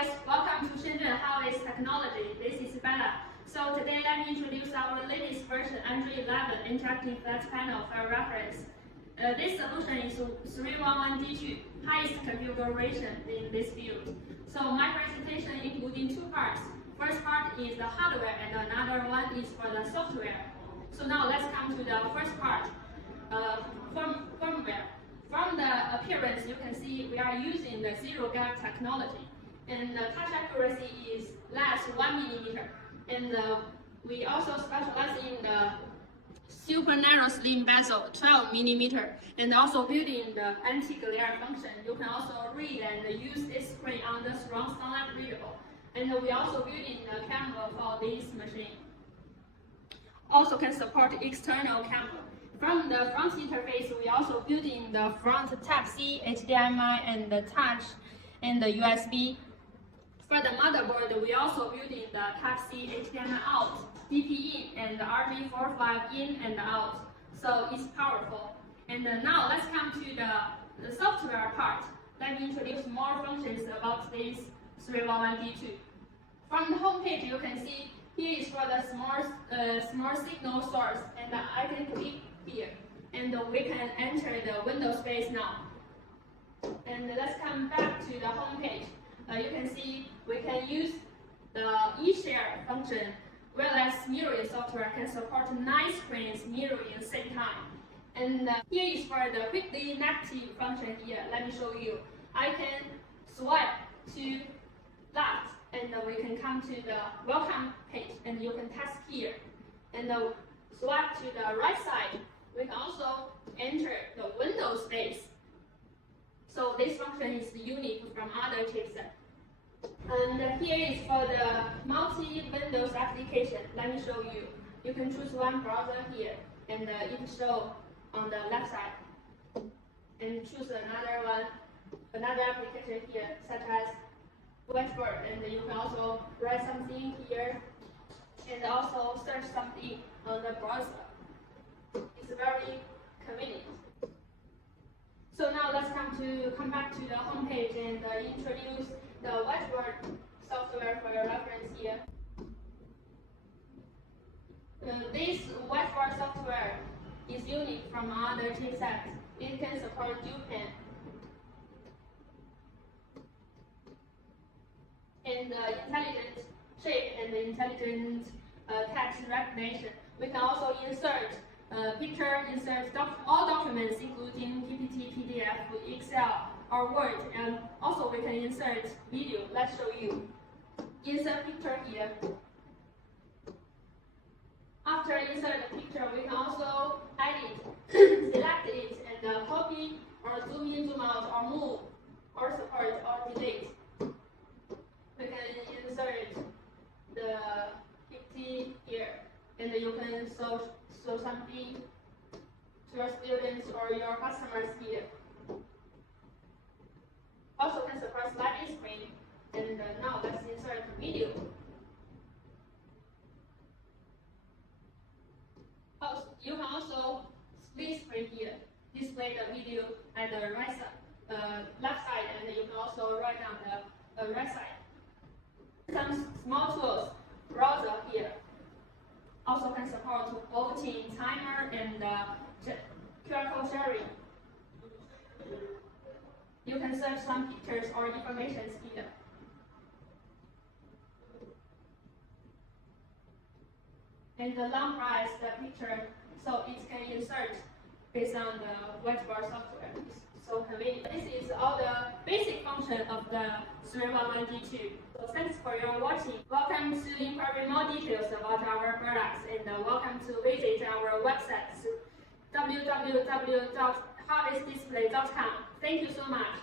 guys, welcome to Shenzhen Harvest Technology. This is Bella. So today let me introduce our latest version, Android 11 Interactive Flat Panel for reference. This solution is 8+128G, highest configuration in this field. So my presentation including two parts. First part is the hardware and another one is for the software. So now let's come to the first part, firmware. From the appearance, you can see we are using the zero-gap technology. And the touch accuracy is less 1 millimeter. And we also specialize in the super narrow slim bezel, 12 millimeter, and also building the anti-glare function. You can also read and use this screen on the strong sunlight readable. And we also building the camera for this machine. Also can support external camera. From the front interface, we also building the front Type-C, HDMI, and the touch and the USB. For the motherboard, we also building the Type-C, HDMI out, DP in, and the RJ45 in and out. So it's powerful. And now let's come to the software part. Let me introduce more functions about this 8+128G. From the home page, you can see here is for the small signal source, and I can click here, and we can enter the window space now. And let's come back to the home page. You can see we can use the Eshare function, whereas mirroring software can support 9 screens mirroring at the same time. And here is for the quickly negative function here. Let me show you. I can swipe to left, and we can come to the welcome page, and you can test here. And swipe to the right side, we can also enter the window space. So this function is unique from other chipsets. And here is for the multi-Windows application. Let me show you. You can choose one browser here, and it shows on the left side. And choose another application here, such as Whiteboard, and you can also write something here, and also search something on the browser. It's very convenient. So now let's come back to the home page and introduce the Whiteboard software for your reference here. This Whiteboard software is unique from other chipsets. It can support dual pen and intelligent shape and intelligent text recognition. We can also insert picture, all documents including PPT, PDF, Excel, or Word, and also we can insert video. Let's show you. Insert picture here. After insert the picture, we can also edit, select it, and copy or zoom in, zoom out, or move, or support, or delete. We can insert the PPT here, and you can show something to your students or your customers here. Also can support sliding screen, and now let's insert video. You can also split screen here, display the video at the right side, left side, and you can also write down the right side. Some small tools, browser here. Also can support voting, timer, and QR code sharing. You can search some pictures or information here. And the long price, the picture, so it can insert based on the Whiteboard software. It's so convenient. This is all the basic function of the 8+128G. So thanks for your watching. Welcome to inquire more details about our products, and welcome to visit our website www.havislcddisplay.com. Thank you so much.